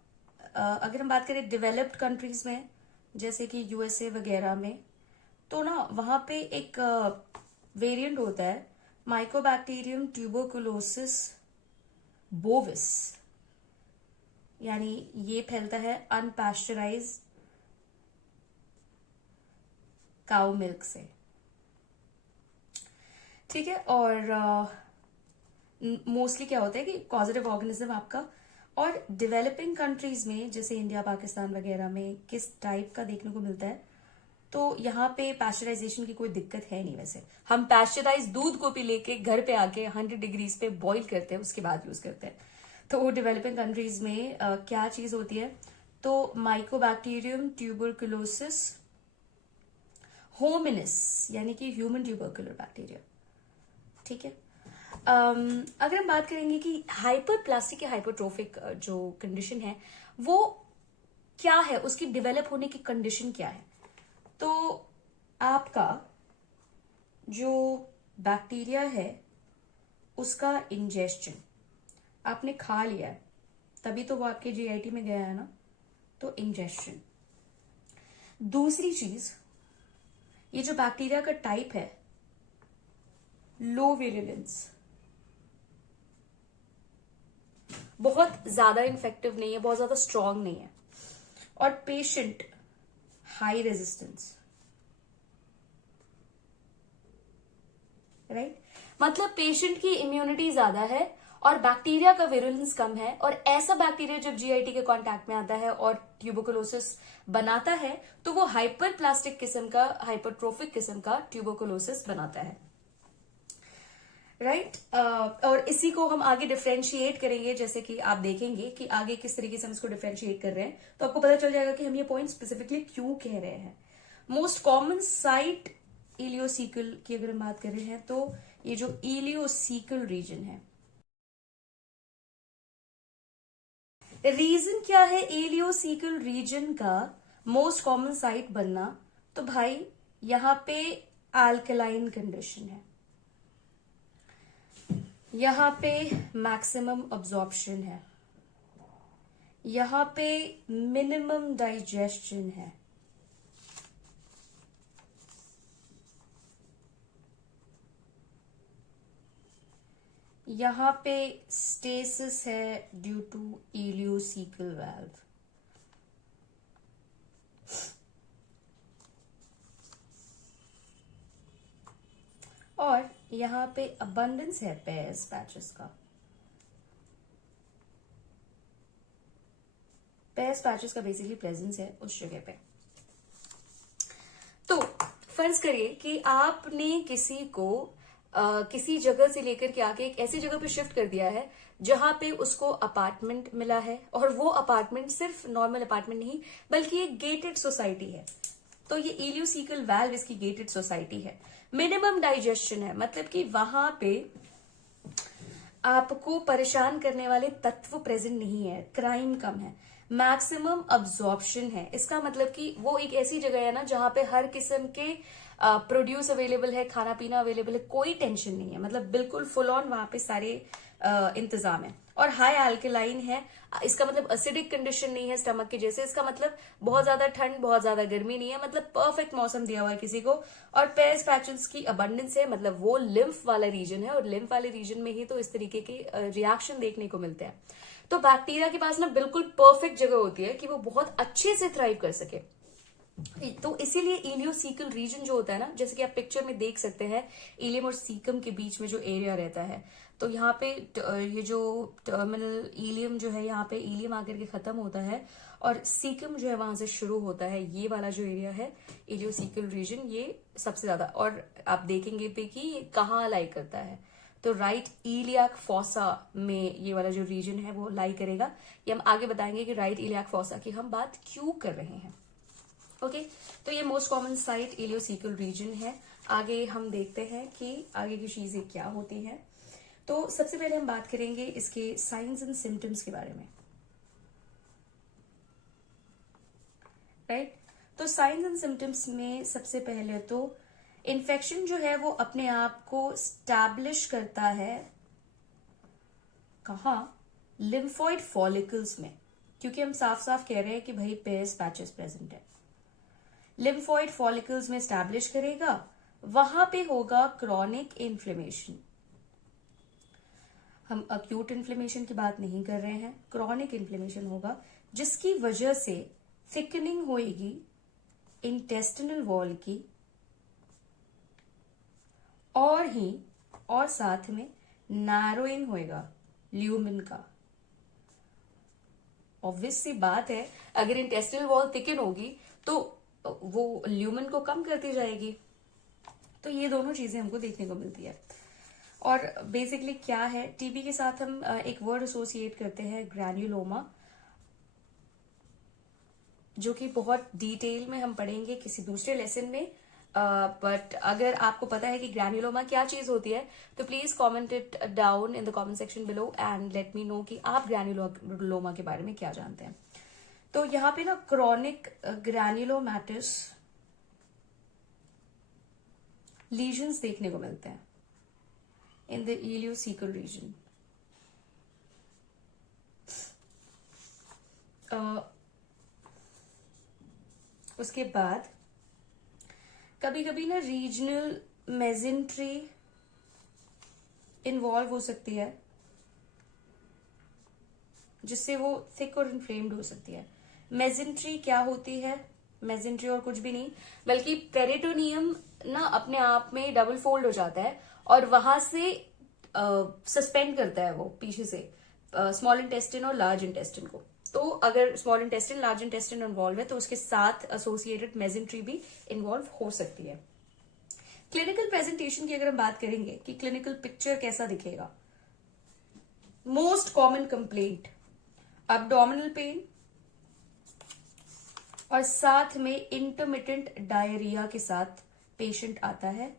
अगर हम बात करें डेवलप्ड कंट्रीज में, जैसे कि यूएसए वगैरह में, तो ना वहां पे एक वेरिएंट होता है माइकोबैक्टीरियम ट्यूबरकुलोसिस बोविस, यानी ये फैलता है अनपैस्चराइज काउ मिल्क से, ठीक है। और मोस्टली क्या होता है कि कॉजेटिव ऑर्गेनिज्म आपका, और डेवलपिंग कंट्रीज में जैसे इंडिया, पाकिस्तान वगैरह में किस टाइप का देखने को मिलता है, तो यहाँ पे पैस्चराइजेशन की कोई दिक्कत है नहीं। वैसे हम पैस्चराइज दूध को भी लेके घर पे आके 100 डिग्रीज पे बॉईल करते हैं, उसके बाद यूज करते हैं। तो डेवलपिंग कंट्रीज में क्या चीज होती है, तो माइकोबैक्टीरियम ट्यूबरकुलोसिस होमिनिस, यानी कि ह्यूमन ट्यूबरकुलर बैक्टीरिया, ठीक है। अगर हम बात करेंगे कि हाइपरप्लास्टिक या हाइपरट्रोफिक जो कंडीशन है वो क्या है, उसकी डेवलप होने की कंडीशन क्या है, तो आपका जो बैक्टीरिया है उसका इंजेस्शन आपने खा लिया है, तभी तो वो आपके जीआईटी में गया है ना, तो इंजेस्शन। दूसरी चीज, ये जो बैक्टीरिया का टाइप है लो विरुलेंस, बहुत ज्यादा इन्फेक्टिव नहीं है, बहुत ज्यादा स्ट्रांग नहीं है, और पेशेंट हाई रेजिस्टेंस, राइट। मतलब पेशेंट की इम्यूनिटी ज्यादा है और बैक्टीरिया का विरुलेंस कम है, और ऐसा बैक्टीरिया जब जीआईटी के कांटेक्ट में आता है और ट्यूबरकुलोसिस बनाता है तो वो हाइपर प्लास्टिक किस्म का, हाइपरट्रोफिक किस्म का ट्यूबरकुलोसिस बनाता है, राइट। और इसी को हम आगे डिफ्रेंशिएट करेंगे, जैसे कि आप देखेंगे कि आगे किस तरीके से हम इसको डिफ्रेंशिएट कर रहे हैं, तो आपको पता चल जाएगा कि हम ये पॉइंट स्पेसिफिकली क्यों कह रहे हैं। मोस्ट कॉमन साइट इलियोसिकल की अगर हम बात कर रहे हैं, तो ये जो इलियोसिकल रीजन है, रीजन क्या है इलियोसिकल रीजन का मोस्ट कॉमन साइट बनना, तो भाई यहां पे अल्कलाइन कंडीशन है, यहां पे मैक्सिमम अब्जॉर्प्शन है, यहां पे मिनिमम डाइजेशन है, यहां पे स्टेसिस है ड्यू टू इलियोसिकल वाल्व, और यहां पे अबंडेंस है पेयर्स पैचेस का। पेयर्स पैचेस का बेसिकली प्रेजेंस है उस जगह पे। तो फर्ज करिए कि आपने किसी को किसी जगह से लेकर के आके एक ऐसी जगह पे शिफ्ट कर दिया है जहां पे उसको अपार्टमेंट मिला है, और वो अपार्टमेंट सिर्फ नॉर्मल अपार्टमेंट नहीं बल्कि एक गेटेड सोसाइटी है। तो ये इलियोसिकल वाल्व इसकी गेटेड सोसाइटी है। मिनिमम डाइजेशन है, मतलब कि वहां पे आपको परेशान करने वाले तत्व प्रेजेंट नहीं है, क्राइम कम है। मैक्सिमम अब्जॉर्प्शन है, इसका मतलब कि वो एक ऐसी जगह है ना जहां पे हर किस्म के प्रोड्यूस अवेलेबल है, खाना पीना अवेलेबल है, कोई टेंशन नहीं है, मतलब बिल्कुल फुल ऑन वहां पे सारे इंतजाम है। और हाई अल्कलाइन है, इसका मतलब एसिडिक कंडीशन नहीं है स्टमक के जैसे, इसका मतलब बहुत ज्यादा ठंड बहुत ज्यादा गर्मी नहीं है, मतलब परफेक्ट मौसम दिया हुआ है किसी को। और पेयर्स पैचेस की अबंडेंस है, मतलब वो लिम्फ वाला रीजन है, और लिम्फ वाले रीजन में ही तो इस तरीके के रिएक्शन देखने को मिलते हैं। तो बैक्टीरिया के पास ना बिल्कुल परफेक्ट जगह होती है कि वो बहुत अच्छे से थ्राइव कर सके। तो इसीलिए इलियोसिकल रीजन जो होता है ना, जैसे कि आप पिक्चर में देख सकते हैं, इलियम और सीकम के बीच में जो एरिया रहता है, तो यहाँ पे ये जो टर्मिनल इलियम जो है, यहाँ पे इलियम आकर के खत्म होता है और सीकम जो है वहां से शुरू होता है। ये वाला जो एरिया है इलियोसिकल रीजन, ये सबसे ज्यादा, और आप देखेंगे पे कि ये कहाँ लाई करता है, तो राइट इलियाक फॉसा में ये वाला जो रीजन है वो लाई करेगा। ये हम आगे बताएंगे कि राइट इलियाक फॉसा की हम बात क्यों कर रहे हैं। ओके, तो ये most common site ileocaecal region है। आगे हम देखते हैं कि आगे की चीजें क्या होती हैं। तो सबसे पहले हम बात करेंगे इसके साइंस एंड सिम्टम्स के बारे में, राइट। तो साइंस एंड सिम्टम्स में सबसे पहले तो इन्फेक्शन जो है वो अपने आप को स्टैब्लिश करता है कहाँ, लिम्फोइड फॉलिकल्स में, क्योंकि हम साफ साफ कह रहे हैं कि भाई पेयर्स पैचेस प्रेजेंट है। लिम्फोइड फॉलिकल्स में स्टैब्लिश करेगा, वहां पे होगा क्रॉनिक इन्फ्लेमेशन। हम अक्यूट इन्फ्लेमेशन की बात नहीं कर रहे हैं, क्रॉनिक इन्फ्लेमेशन होगा जिसकी वजह से थिकनिंग होएगी इंटेस्टिनल वॉल की, और साथ में नैरोइंग होएगा ल्यूमिन का। ऑब्वियस सी बात है, अगर इंटेस्टिनल वॉल थिकन होगी तो वो ल्यूमिन को कम करती जाएगी। तो ये दोनों चीजें हमको देखने को मिलती है। और बेसिकली क्या है, टीबी के साथ हम एक वर्ड एसोसिएट करते हैं ग्रैन्युलोमा, जो कि बहुत डिटेल में हम पढ़ेंगे किसी दूसरे लेसन में। बट अगर आपको पता है कि ग्रैन्युलोमा क्या चीज होती है तो please comment it down in the comment section below and let me know कि आप ग्रैन्युलोमा के बारे में क्या जानते हैं। तो यहाँ पे ना क्रॉनिक ग्रैन्युलोमैटिस लीजन्स देखने को मिलते हैं इन द इलियोसिकल रीजन। उसके बाद कभी कभी ना रीजनल मेजेंट्री इन्वॉल्व हो सकती है, जिससे वो थिक और इन्फ्लेम्ड हो सकती है। मेजेंट्री क्या होती है? मेजेंट्री और कुछ भी नहीं बल्कि पेरिटोनियम ना अपने आप में डबल फोल्ड हो जाता है और वहां से सस्पेंड करता है वो पीछे से स्मॉल इंटेस्टिन और लार्ज इंटेस्टिन को। तो अगर small intestine large intestine involve है तो उसके साथ एसोसिएटेड मेजेंट्री भी इन्वॉल्व हो सकती है। क्लिनिकल प्रेजेंटेशन की अगर हम बात करेंगे कि क्लिनिकल पिक्चर कैसा दिखेगा, most common complaint abdominal pain और साथ में इंटरमिटेंट डायरिया के साथ पेशेंट आता है,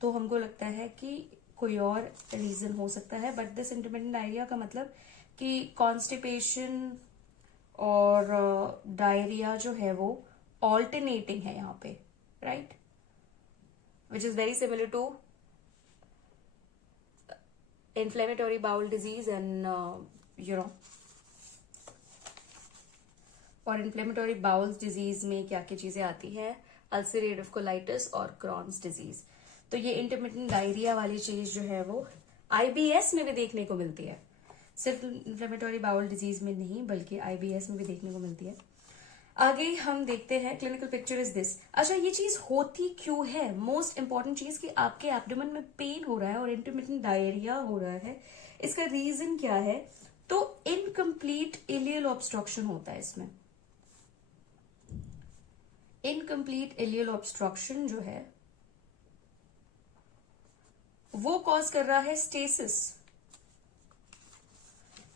तो हमको लगता है कि कोई और रीजन हो सकता है। बट दिस इंटरमिटेंट डायरिया का मतलब कि कॉन्स्टिपेशन और डायरिया जो है वो ऑल्टरनेटिंग है यहाँ पे, right, which is very similar to inflammatory bowel disease and और इन्फ्लेमेटोरी बाउल्स डिजीज में क्या क्या चीजें आती है, अल्सरेटिव कोलाइटिस और क्रॉन्स डिजीज। तो ये इंटरमिटेंट डायरिया वाली चीज जो है वो आईबीएस में भी देखने को मिलती है, सिर्फ इन्फ्लेमेटोरी बाउल डिजीज में नहीं बल्कि आईबीएस में भी देखने को मिलती है। आगे हम देखते हैं क्लिनिकल पिक्चर इज दिस। अच्छा, ये चीज होती क्यों है? मोस्ट इंपॉर्टेंट चीज कि आपके एब्डोमेन में पेन हो रहा है और इंटरमिटेंट डायरिया हो रहा है, इसका रीजन क्या है? तो इनकम्प्लीट इलियल ऑब्स्ट्रक्शन होता है इसमें। इनकम्प्लीट इलियल ऑब्स्ट्रक्शन जो है वो कॉज कर रहा है स्टेसिस,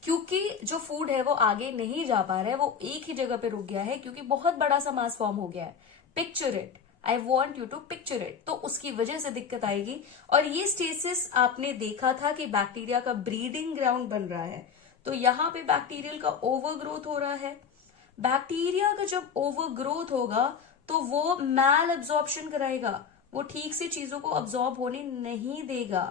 क्योंकि जो फूड है वो आगे नहीं जा पा रहा है, वो एक ही जगह पे रुक गया है क्योंकि बहुत बड़ा सा मास फॉर्म हो गया है। Picture it, I want you to picture it. तो उसकी वजह से दिक्कत आएगी। और ये स्टेसिस आपने देखा था कि बैक्टीरिया का ब्रीडिंग ग्राउंड बन रहा है, तो यहां पे बैक्टीरियल का ओवरग्रोथ हो रहा है। बैक्टीरिया का जब ओवरग्रोथ होगा तो वो मैल एब्जॉर्प्शन कराएगा, वो ठीक से चीजों को अब्जॉर्ब होने नहीं देगा,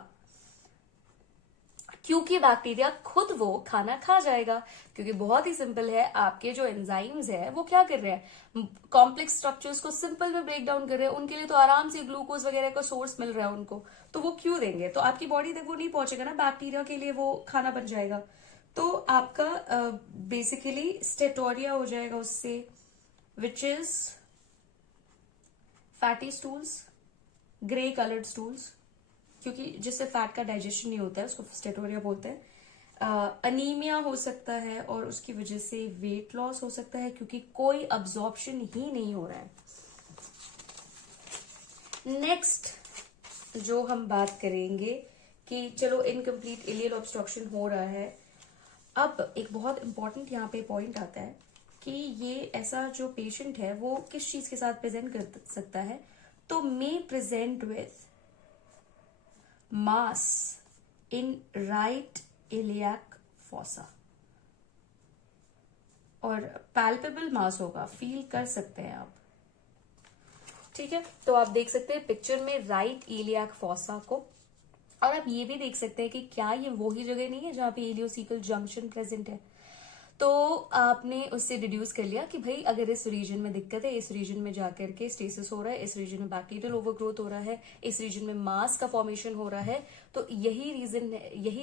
क्योंकि बैक्टीरिया खुद वो खाना खा जाएगा। क्योंकि बहुत ही सिंपल है, आपके जो एंजाइम्स है वो क्या कर रहे हैं, कॉम्प्लेक्स स्ट्रक्चर्स को सिंपल में ब्रेक डाउन कर रहे हैं। उनके लिए तो आराम से ग्लूकोज वगैरह का सोर्स मिल रहा है उनको, तो वो क्यों देंगे? तो आपकी बॉडी तक वो नहीं पहुंचेगा ना, बैक्टीरिया के लिए वो खाना बन जाएगा। तो आपका बेसिकली स्टेटोरिया हो जाएगा उससे, which is fatty stools, grey coloured stools, क्योंकि जिससे फैट का डाइजेशन नहीं होता है उसको स्टेटोरिया बोलते हैं। अनीमिया हो सकता है और उसकी वजह से वेट लॉस हो सकता है क्योंकि कोई अब्जॉर्प्शन ही नहीं हो रहा है। नेक्स्ट जो हम बात करेंगे कि चलो इनकम्प्लीट इलियल ऑब्स्ट्रक्शन हो रहा है, अब एक बहुत इंपॉर्टेंट यहाँ पे पॉइंट आता है कि ये ऐसा जो पेशेंट है वो किस चीज के साथ प्रेजेंट कर सकता है। तो may present with mass in right iliac fossa, और पैल्पेबल मास होगा, फील कर सकते हैं आप, ठीक है। तो आप देख सकते हैं पिक्चर में राइट इलियाक फोसा को, और आप ये भी देख सकते हैं कि क्या ये वही जगह नहीं है जहां पे इलियोसिकल जंक्शन प्रेजेंट है। तो आपने उससे डिड्यूस कर लिया कि भाई अगर इस रीजन में दिक्कत है, इस रीजन में जाकर के स्टेसिस हो रहा है, इस रीजन में बैक्टीरियल ओवरग्रोथ हो रहा है, इस रीजन में मास का फॉर्मेशन हो रहा है, तो यही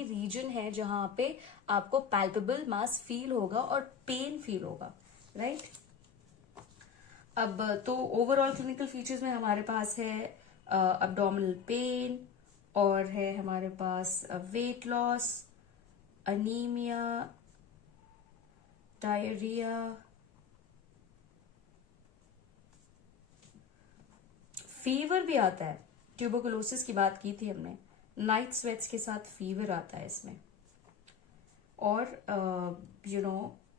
रीजन है जहां पे आपको पैल्पेबल मास फील होगा और पेन फील होगा, राइट। अब तो ओवरऑल क्लिनिकल फीचर्स में हमारे पास है अब्डोमिनल पेन, और है हमारे पास weight loss, anaemia, diarrhoea, fever भी आता है। ट्यूबरकुलोसिस की बात की थी हमने, नाइट स्वेट्स के साथ फीवर आता है इसमें, और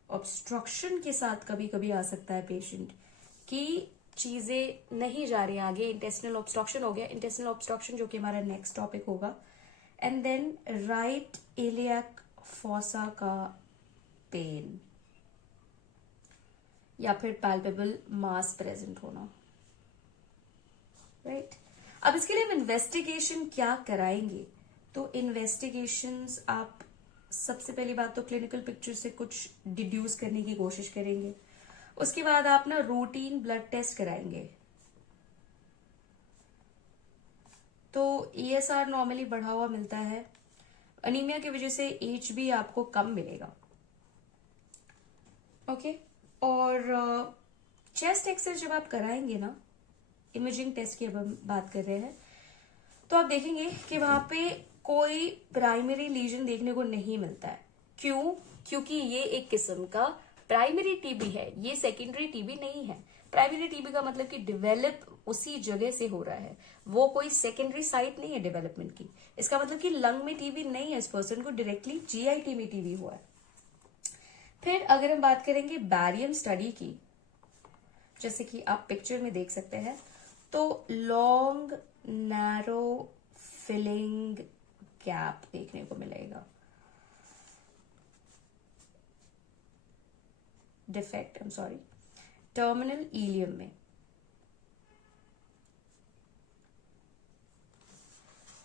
ऑब्स्ट्रक्शन के साथ कभी कभी आ सकता है पेशेंट की चीजें नहीं जा रही आगे, इंटेस्टिनल ऑब्स्ट्रक्शन हो गया। इंटेस्टिनल ऑब्स्ट्रक्शन जो कि हमारा नेक्स्ट टॉपिक होगा। And then right iliac fossa का पेन या फिर पैल्पेबल मास प्रेजेंट होना, राइट। अब इसके लिए हम इन्वेस्टिगेशन क्या कराएंगे? तो इन्वेस्टिगेशंस आप सबसे पहली बात तो क्लिनिकल पिक्चर से कुछ डिड्यूस करने की कोशिश करेंगे। उसके बाद आप ना रूटीन ब्लड टेस्ट कराएंगे। तो ESR नॉर्मली बढ़ा हुआ मिलता है, अनीमिया की वजह से HB आपको कम मिलेगा, ओके। और चेस्ट एक्सरे जब आप कराएंगे ना, इमेजिंग टेस्ट की अब हम बात कर रहे हैं, तो आप देखेंगे कि वहां पे कोई प्राइमरी लीजन देखने को नहीं मिलता है। क्यों? क्योंकि ये एक किस्म का प्राइमरी टीबी है, ये सेकेंडरी टीबी नहीं है। प्राइमरी टीबी का मतलब कि डेवलप उसी जगह से हो रहा है, वो कोई सेकेंडरी साइट नहीं है डेवलपमेंट की। इसका मतलब कि लंग में टीबी नहीं है, इस पर्सन को डायरेक्टली जीआईटी में टीबी हुआ है। फिर अगर हम बात करेंगे बैरियम स्टडी की, जैसे कि आप पिक्चर में देख सकते हैं, तो लॉन्ग नैरो फिलिंग गैप देखने को मिलेगा, defect, I am sorry, terminal ileum में।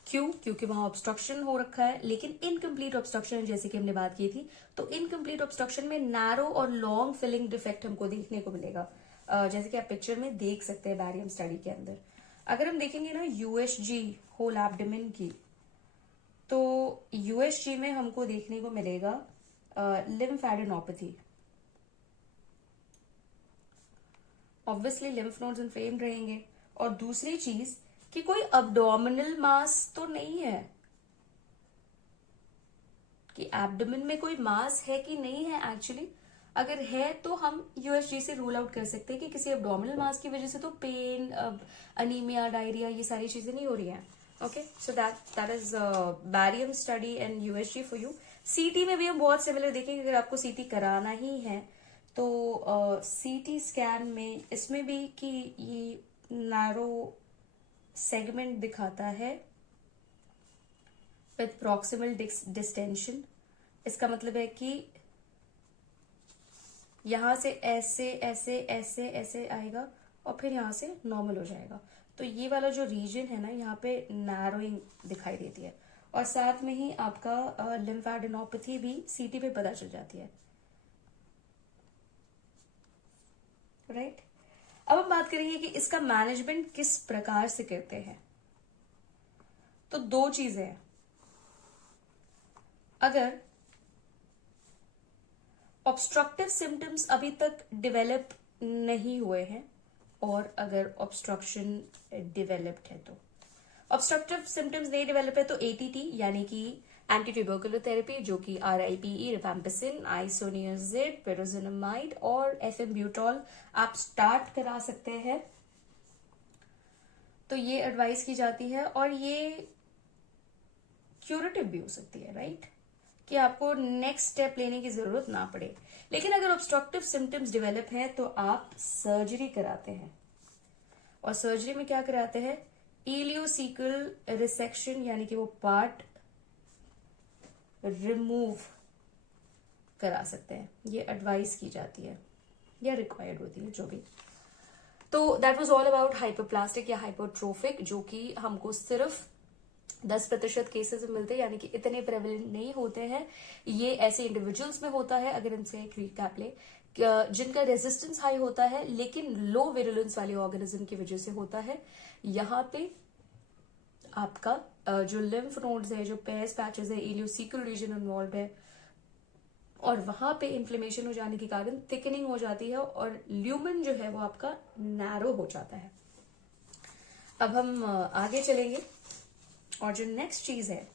क्यों? क्योंकि वहां ऑब्स्ट्रक्शन हो रखा है, लेकिन इनकम्प्लीट ऑब्स्ट्रक्शन, जैसे कि हमने बात की थी, तो इनकम्प्लीट ऑब्स्ट्रक्शन में नैरो और लॉन्ग फिलिंग डिफेक्ट हमको देखने को मिलेगा, जैसे कि आप पिक्चर में देख सकते हैं बैरियम स्टडी के अंदर। अगर हम देखेंगे ना यूएसजी होल एब्डोमेन की, तो यूएसजी में हमको देखने को मिलेगा lymphadenopathy. Obviously lymph nodes inflamed रहेंगे। और दूसरी चीज कि कोई अब्डोमिनल मास तो नहीं है, कि एब्डोमेन में कोई मास है कि नहीं है। एक्चुअली अगर है तो हम यूएसजी से रूल आउट कर सकते हैं कि किसी अब्डोमिनल मास की वजह से तो पेन, अनीमिया, डायरिया, ये सारी चीजें नहीं हो रही हैं। Okay, so that is barium study and USG for you. सीटी में भी हम बहुत सिमिलर देखेंगे। अगर आपको सीटी कराना ही है तो सीटी स्कैन में इसमें भी कि ये नैरो सेगमेंट दिखाता है विथ प्रॉक्सिमल डिस्टेंशन। इसका मतलब है कि यहां से ऐसे ऐसे ऐसे ऐसे आएगा और फिर यहां से नॉर्मल हो जाएगा। तो ये वाला जो रीजन है ना, यहाँ पे नैरोइंग दिखाई देती है। और साथ में ही आपका लिम्फेडेनोपैथी भी सीटी पे पता चल जाती है, राइट। अब हम बात करेंगे कि इसका मैनेजमेंट किस प्रकार से करते हैं। तो दो चीजें हैं। अगर ऑब्स्ट्रक्टिव सिम्टम्स अभी तक डेवलप नहीं हुए हैं और अगर ऑब्स्ट्रक्शन डेवलप्ड है, तो ऑब्स्ट्रक्टिव सिम्टम्स नहीं डेवलप है तो एटीटी यानी कि एंटी ट्यूबरकुलर थेरेपी, जो कि RIPE, रिफैम्पिसिन, आइसोनियाजिड, पेरोजिनामाइड और एफएमब्यूटॉल आप स्टार्ट करा सकते हैं। तो ये एडवाइस की जाती है और ये क्यूरेटिव भी हो सकती है, राइट, कि आपको नेक्स्ट स्टेप लेने की जरूरत ना पड़े। लेकिन अगर ऑब्स्ट्रक्टिव सिम्टम्स डेवलप हैं तो आप सर्जरी कराते हैं। और सर्जरी में क्या कराते हैं? इलियोसिकल रिसेक्शन, यानी कि वो पार्ट रिमूव करा सकते हैं। ये एडवाइस की जाती है या रिक्वायर्ड होती है, जो भी। तो that was all about hyperplastic या हाइपरट्रोफिक, जो कि हमको सिर्फ 10% केसेस में मिलते हैं, यानी कि इतने प्रेवलेंट नहीं होते हैं। ये ऐसे इंडिविजुअल्स में होता है, अगर इनसे एक रिकैप ले, जिनका रेजिस्टेंस हाई होता है लेकिन लो विरुलेंस वाले ऑर्गेनिज्म की वजह से होता है। यहाँ पे आपका जो लिम्फ नोड्स है, जो पेयर्स पैचेस है, इलियोसिकल रीजन इन्वॉल्व है और वहां पे इन्फ्लेमेशन हो जाने के कारण थिकनिंग हो जाती है और ल्यूमन जो है वो आपका नैरो हो जाता है। अब हम आगे चलेंगे और जो नेक्स्ट चीज है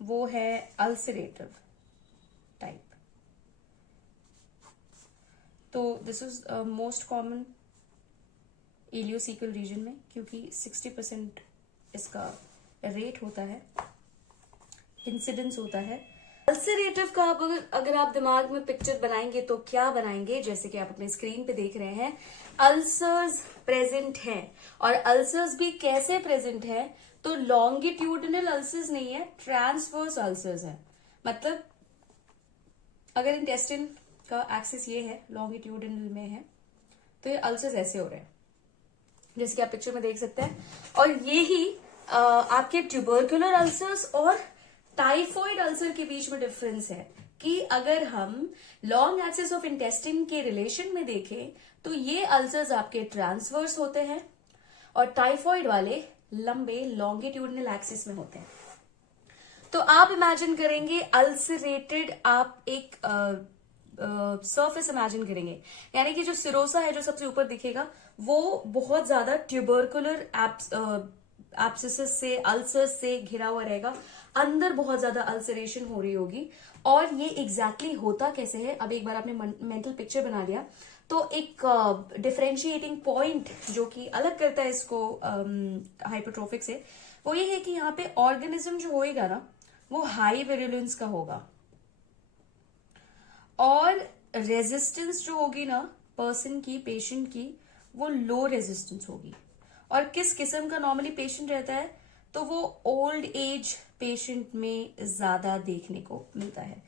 वो है अल्सरेटिव टाइप। तो this is most common ileocaecal region में, क्योंकि 60% इसका रेट होता है, इंसिडेंस होता है। अल्सरेटिव का अगर आप दिमाग में पिक्चर बनाएंगे तो क्या बनाएंगे, जैसे कि आप अपने स्क्रीन पे देख रहे हैं, अल्सर्स प्रेजेंट हैं। और अल्सर्स भी कैसे प्रेजेंट है? तो लॉन्गिट्यूडिनल अल्सर्स नहीं है, ट्रांसवर्स अल्सर्स है। मतलब अगर इंटेस्टिन का एक्सिस ये है, लॉन्गिट्यूडिनल में है, तो ये अल्सर्स ऐसे हो रहे हैं, जैसे कि आप पिक्चर में देख सकते हैं। और ये ही आपके ट्यूबरकुलर अल्सर्स और टाइफॉइड अल्सर के बीच में डिफरेंस है, कि अगर हम लॉन्ग एक्सिस ऑफ इंटेस्टिन के रिलेशन में देखें तो ये अल्सर्स आपके ट्रांसवर्स होते हैं और टाइफॉइड वाले लंबे लॉन्गिट्यूडिनल एक्सिस में होते हैं। तो आप इमेजिन करेंगे अल्सरेटेड आप एक सरफेस इमेजिन करेंगे, यानी कि जो सिरोसा है जो सबसे ऊपर दिखेगा वो बहुत ज्यादा ट्यूबरकुलर एब्सिस से, अल्सर्स से घिरा हुआ रहेगा, अंदर बहुत ज्यादा अल्सरेशन हो रही होगी। और ये एग्जैक्टली होता कैसे है, अब एक बार आपने मेंटल पिक्चर बना लिया तो एक डिफरेंशिएटिंग पॉइंट जो कि अलग करता है इसको हाइपरट्रोफिक से, वो ये है कि यहाँ पे ऑर्गेनिज्म जो होएगा ना वो हाई विरुलेंस का होगा, और रेजिस्टेंस जो होगी ना पर्सन की, पेशेंट की, वो लो रेजिस्टेंस होगी। और किस किस्म का नॉर्मली पेशेंट रहता है, तो वो ओल्ड एज पेशेंट में ज्यादा देखने को मिलता है।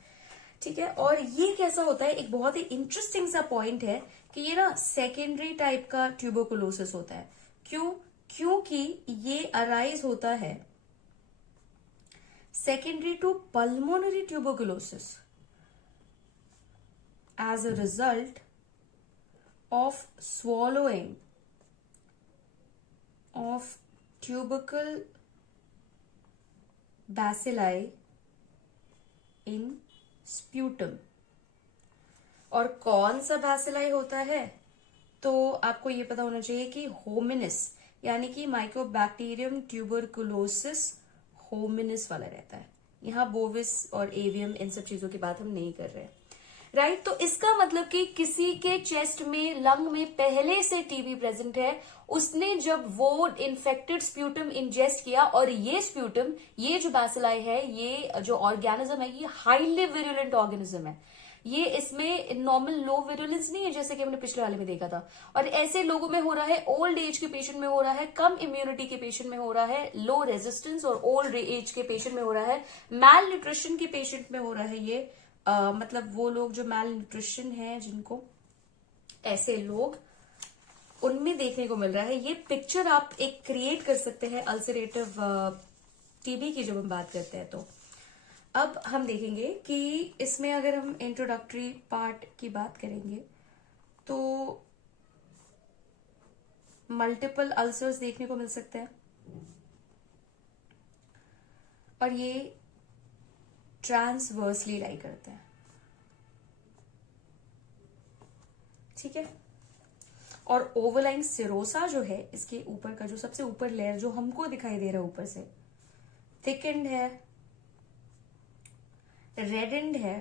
ठीक है, और ये कैसा होता है, एक बहुत ही इंटरेस्टिंग सा पॉइंट है कि ये ना सेकेंडरी टाइप का ट्यूबरकुलोसिस होता है। क्यों? क्योंकि ये अराइज होता है secondary to pulmonary tuberculosis as a result of swallowing of tubercle bacilli in sputum। और कौन सा बैसिलाई होता है, तो आपको ये पता होना चाहिए कि होमिनिस, यानी कि माइकोबैक्टीरियम ट्यूबरकुलोसिस होमिनिस वाला रहता है। यहाँ बोविस और एवियम इन सब चीजों की बात हम नहीं कर रहे हैं, राइट। तो इसका मतलब कि किसी के चेस्ट में, लंग में पहले से टीबी प्रेजेंट है, उसने जब वो इन्फेक्टेड स्प्यूटम इंजेस्ट किया, और ये स्प्यूटम, ये जो बैसिलाई है, ये जो ऑर्गेनिज्म है, ये हाईली विरुलेंट ऑर्गेनिज्म है। ये इसमें नॉर्मल लो विरुलेंस नहीं है जैसे कि हमने पिछले वाले में देखा था। और ऐसे लोगों में हो रहा है, ओल्ड एज के पेशेंट में हो रहा है, कम इम्यूनिटी के पेशेंट में हो रहा है, लो रेजिस्टेंस और ओल्ड एज के पेशेंट में हो रहा है, मैल न्यूट्रिशन के पेशेंट में हो रहा है। ये मतलब वो लोग जो मैल न्यूट्रिशन है जिनको, ऐसे लोग, उनमें देखने को मिल रहा है। ये पिक्चर आप एक क्रिएट कर सकते हैं अल्सरेटिव टीबी की जब हम बात करते हैं। तो अब हम देखेंगे कि इसमें अगर हम इंट्रोडक्टरी पार्ट की बात करेंगे तो मल्टीपल अल्सर्स देखने को मिल सकते हैं, और ये ट्रांसवर्सली लाई करते हैं। ठीक है, और ओवरलाइन सिरोसा जो है, इसके ऊपर का जो सबसे ऊपर लेयर जो हमको दिखाई दे रहा है ऊपर से, थिकेंड है, रेडेंड है,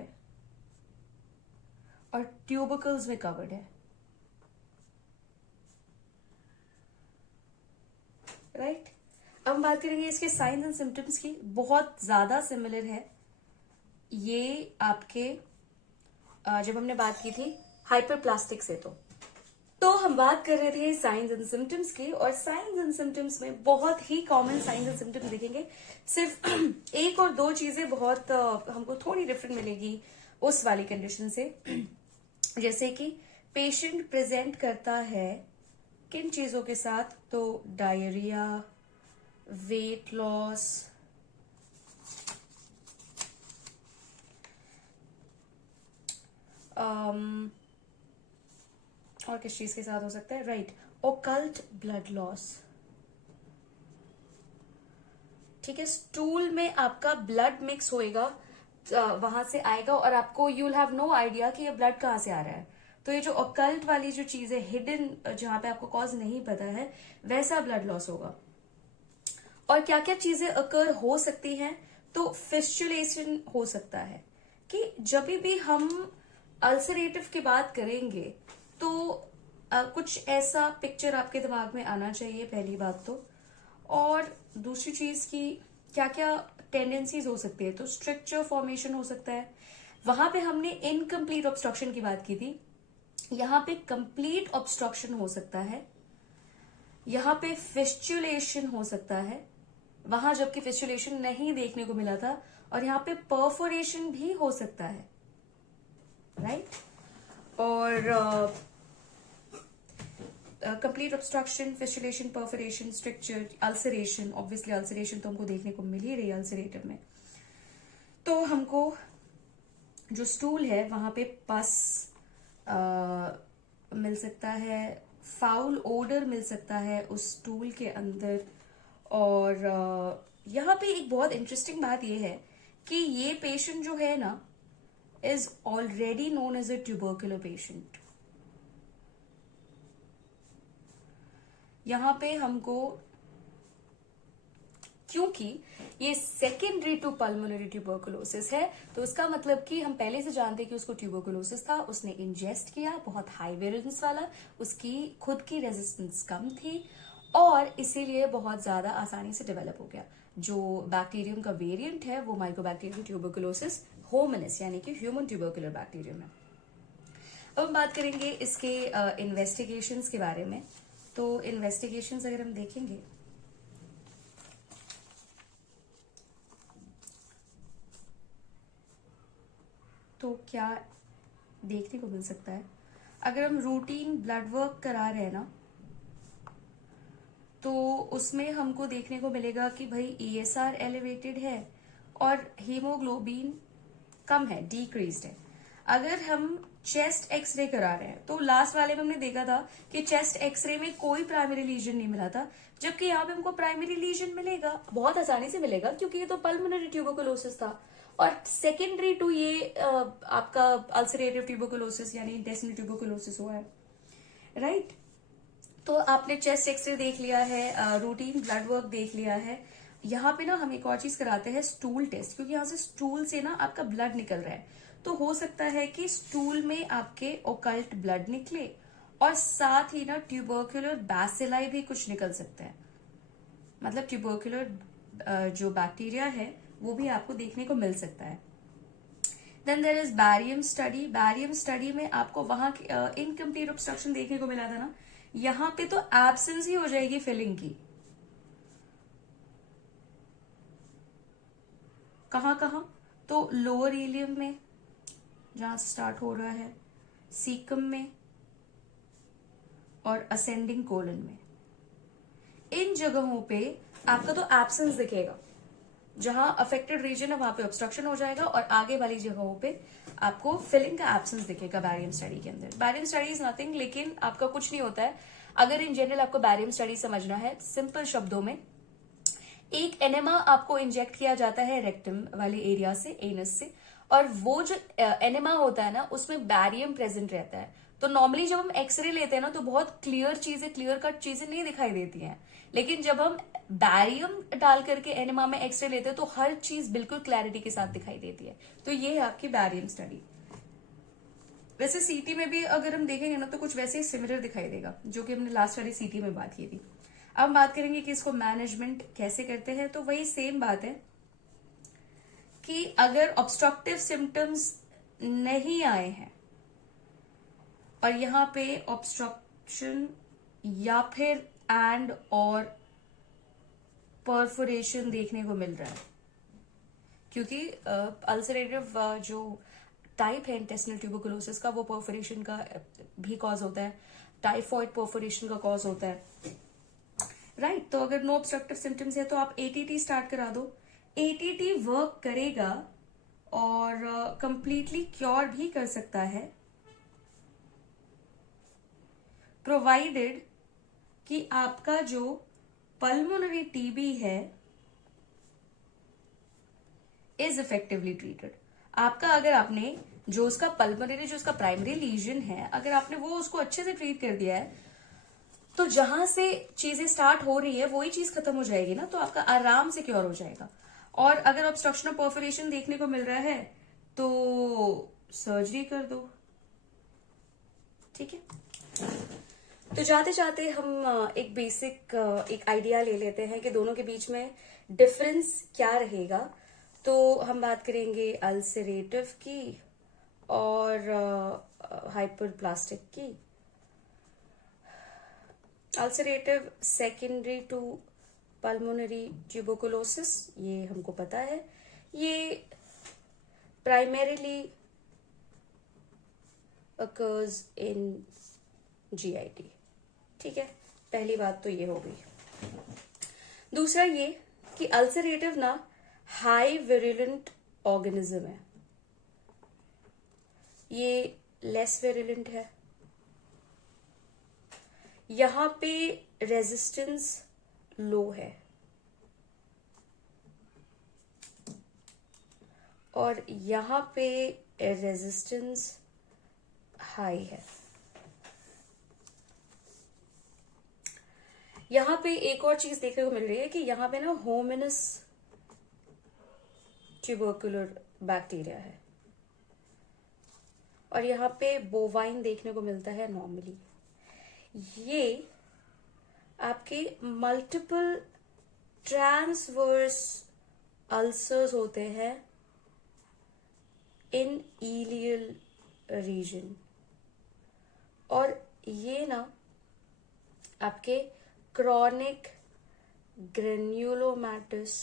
और ट्यूबरकल्स में कवर्ड है, राइट। अब हम बात करेंगे इसके साइंस एंड सिम्टम्स की। बहुत ज्यादा सिमिलर है ये आपके जब हमने बात की थी हाइपरप्लास्टिक से। तो हम बात कर रहे थे साइंस एंड सिम्टम्स की, और साइंस एंड सिम्टम्स में बहुत ही कॉमन साइंस एंड सिम्टम्स दिखेंगे। सिर्फ एक और दो चीजें बहुत हमको थोड़ी डिफरेंट मिलेगी उस वाली कंडीशन से, जैसे कि पेशेंट प्रेजेंट करता है किन चीजों के साथ, तो डायरिया, वेट लॉस, और किस चीज के साथ हो सकता है, राइट, ओकल्ट ब्लड लॉस। ठीक है, स्टूल में आपका ब्लड मिक्स होएगा, वहां से आएगा, और आपको you will have no idea कि ये ब्लड कहाँ से आ रहा है। तो ये जो ओकल्ट वाली जो चीज है, हिडन, जहां पे आपको कॉज नहीं पता है, वैसा ब्लड लॉस होगा। और क्या क्या चीजें अकर हो सकती हैं, तो फिस्चुलेशन हो सकता है, कि जब भी हम अल्सरेटिव की बात करेंगे तो कुछ ऐसा पिक्चर आपके दिमाग में आना चाहिए, पहली बात तो। और दूसरी चीज की क्या क्या टेंडेंसीज हो सकती है, तो स्ट्रक्चर फॉर्मेशन हो सकता है। वहां पे हमने इनकम्प्लीट ऑब्स्ट्रक्शन की बात की थी, यहाँ पे कंप्लीट ऑब्स्ट्रक्शन हो सकता है, यहाँ पे फिस्चुलेशन हो सकता है, वहां जबकि फिस्चुलेशन नहीं देखने को मिला था, और यहाँ पे परफोरेशन भी हो सकता है, राइट। और complete obstruction, fistulation, perforation, stricture, ulceration, obviously ulceration तो हमको देखने को मिल ही रही है अल्सरेटिव में। तो हमको जो स्टूल है वहां पे पस मिल सकता है, फाउल ओडर मिल सकता है उस स्टूल के अंदर। और यहाँ पे एक बहुत इंटरेस्टिंग बात यह है कि ये पेशेंट जो है ना, is already known as a tubercular patient. यहां पे हमको, क्योंकि ये सेकेंडरी टू पल्मोनरी ट्यूबरकुलोसिस है, तो उसका मतलब कि हम पहले से जानते हैं कि उसको ट्यूबरकुलोसिस था, उसने इंजेस्ट किया, बहुत हाई वेरिएंस वाला, उसकी खुद की रेजिस्टेंस कम थी और इसीलिए बहुत ज्यादा आसानी से डेवलप हो गया. जो बैक्टीरियम का वेरिएंट है वो माइकोबैक्टीरियम ट्यूबरकुलोसिस होमिनिस यानी कि ह्यूमन ट्यूबरकुलर बैक्टीरियम है. अब हम बात करेंगे इसके इन्वेस्टिगेशंस के बारे में. तो इन्वेस्टिगेशंस अगर हम देखेंगे तो क्या देखने को मिल सकता है, अगर हम रूटीन ब्लड वर्क करा रहे हैं ना, तो उसमें हमको देखने को मिलेगा कि भाई ESR एलिवेटेड है और हीमोग्लोबिन कम है, डिक्रीज्ड है. अगर हम चेस्ट एक्सरे करा रहे हैं तो लास्ट वाले में हमने देखा था कि चेस्ट एक्सरे में कोई प्राइमरी लीजन नहीं मिला था, जबकि यहाँ पे हमको प्राइमरी लीजन मिलेगा, बहुत आसानी से मिलेगा क्योंकि ये तो पल्मोनरी ट्यूबरकुलोसिस था. और सेकेंडरी टू ये आपका अल्सरेटिव ट्यूबरकुलोसिस यानी इंटेस्टिनल ट्यूबरकुलोसिस हुआ है, राइट. तो आपने चेस्ट एक्सरे देख लिया है, रूटीन ब्लड वर्क देख लिया है. यहाँ पे ना हम एक और चीज कराते हैं, स्टूल टेस्ट, क्योंकि यहाँ से स्टूल से ना आपका ब्लड निकल रहा है, तो हो सकता है कि स्टूल में आपके ओकल्ट ब्लड निकले और साथ ही ना ट्यूबरकुलर बैसिलाई भी कुछ निकल सकते हैं. मतलब ट्यूबरकुलर जो बैक्टीरिया है वो भी आपको देखने को मिल सकता है. Then there is barium study. Barium study में आपको वहां इनकम्प्लीट ऑब्स्ट्रक्शन देखने को मिला था ना, यहां पे तो एब्सेंस ही हो जाएगी फिलिंग की. कहां कहां, तो लोअर इलियम में जहां से स्टार्ट हो रहा है, सीकम में और असेंडिंग कोलन में. इन जगहों पे आपका तो एब्सेंस दिखेगा, जहां अफेक्टेड रीजन है वहां पे ऑब्स्ट्रक्शन हो जाएगा और आगे वाली जगहों पे आपको फिलिंग का एब्सेंस दिखेगा बैरियम स्टडी के अंदर. बैरियम स्टडी इज नथिंग, लेकिन आपका कुछ नहीं होता है. अगर इन जनरल आपको बैरियम स्टडी समझना है सिंपल शब्दों में, एक एनेमा आपको इंजेक्ट किया जाता है रेक्टम वाले एरिया से, एनस से, और वो जो एनेमा होता है ना उसमें बैरियम प्रेजेंट रहता है. तो नॉर्मली जब हम एक्सरे लेते हैं ना तो बहुत क्लियर चीजें, क्लियर कट चीजें नहीं दिखाई देती हैं, लेकिन जब हम बैरियम डाल करके एनेमा में एक्सरे लेते हैं तो हर चीज बिल्कुल क्लैरिटी के साथ दिखाई देती है. तो ये है आपकी बैरियम स्टडी. वैसे सीटी में भी अगर हम देखेंगे ना तो कुछ वैसे ही सिमिलर दिखाई देगा, जो कि हमने लास्ट वाली सीटी में बात की थी. अब हम बात करेंगे कि इसको मैनेजमेंट कैसे करते हैं. तो वही सेम बात है कि अगर ऑब्स्ट्रक्टिव सिम्टम्स नहीं आए हैं और यहां पे ऑब्स्ट्रक्शन या फिर एंड और परफोरेशन देखने को मिल रहा है, क्योंकि अल्सरेटिव जो टाइप है इंटेस्टिनल ट्यूबरकुलोसिस का वो परफोरेशन का भी कॉज होता है, टाइफॉइड परफोरेशन का कॉज होता है, राइट. तो अगर नो ऑब्स्ट्रक्टिव सिम्टम्स है तो आप ATT स्टार्ट करा दो. ATT वर्क करेगा और कंप्लीटली क्योर भी कर सकता है, प्रोवाइडेड कि आपका जो पल्मोनरी टीबी है इज इफेक्टिवली ट्रीटेड. आपका अगर आपने जो उसका पल्मोनरी, जो उसका प्राइमरी लीजन है, अगर आपने वो उसको अच्छे से ट्रीट कर दिया है तो जहां से चीजें स्टार्ट हो रही है वही चीज खत्म हो जाएगी ना, तो आपका आराम से क्योर हो जाएगा. और अगर ऑब्स्ट्रक्शन ऑफ परफोरेशन देखने को मिल रहा है तो सर्जरी कर दो, ठीक है. तो जाते जाते हम एक बेसिक एक आइडिया ले लेते हैं कि दोनों के बीच में डिफरेंस क्या रहेगा. तो हम बात करेंगे अल्सरेटिव की और हाइपरप्लास्टिक की. Ulcerative secondary to pulmonary tuberculosis, ये हमको पता है, ये प्राइमरीली अकर्स इन GIT, ठीक है. पहली बात तो ये हो गई. दूसरा ये कि अल्सरेटिव ना हाई विरुलेंट ऑर्गेनिज्म है, ये लेस विरुलेंट है. यहां पे रेजिस्टेंस लो है और यहां पे रेजिस्टेंस हाई है। यहां पे एक और चीज देखने को मिल रही है कि यहां पे ना होमिनस ट्यूबरकुलर बैक्टीरिया है और यहाँ पे बोवाइन देखने को मिलता है नॉर्मली। ये आपके मल्टीपल ट्रांसवर्स अल्सर्स होते हैं इन इलियल रीजन और ये ना आपके क्रॉनिक ग्रेन्युलोमैटस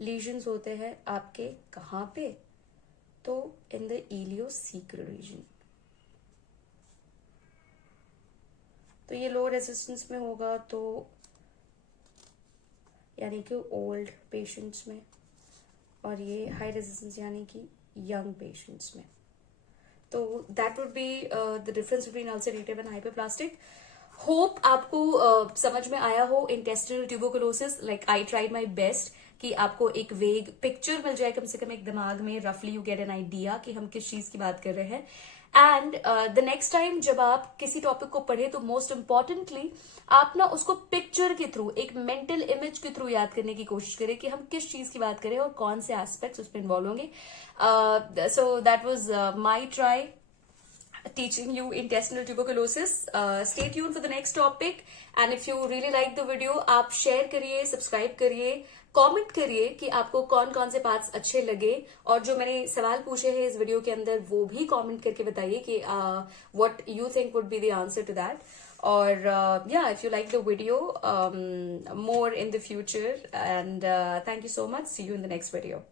लीजन्स होते हैं आपके कहाँ पे, तो इन द इलियोसीक्रल रीजन। तो ये लो रेजिस्टेंस में होगा तो यानी कि ओल्ड पेशेंट्स में, और ये हाई रेजिस्टेंस यानी कि यंग पेशेंट्स में। तो that would be the difference between ulcerative and hyperplastic. Hope आपको समझ में आया हो intestinal tuberculosis. Like I tried my best कि आपको एक वेग पिक्चर मिल जाए, कम से कम एक दिमाग में रफली यू गेट एन आइडिया कि हम किस चीज की बात कर रहे हैं। एंड द नेक्स्ट टाइम जब आप किसी टॉपिक को पढ़े तो मोस्ट इंपॉर्टेंटली आप ना उसको पिक्चर के थ्रू, एक मेंटल इमेज के थ्रू याद करने की कोशिश करें कि हम किस चीज की बात करें और कौन से एस्पेक्ट्स उसमें इन्वॉल्व होंगे। So that was my try teaching you intestinal tuberculosis. Stay tuned for the next topic, and if you really like the video, आप share करिए, subscribe करिए, comment करिए कि आपको कौन कौन से parts अच्छे लगे, और जो मैंने सवाल पूछे हैं इस वीडियो के अंदर वो भी comment करके बताइए कि what you think would be the answer to that. और yeah, if you like the video, more in the future, and thank you so much. See you in the next video.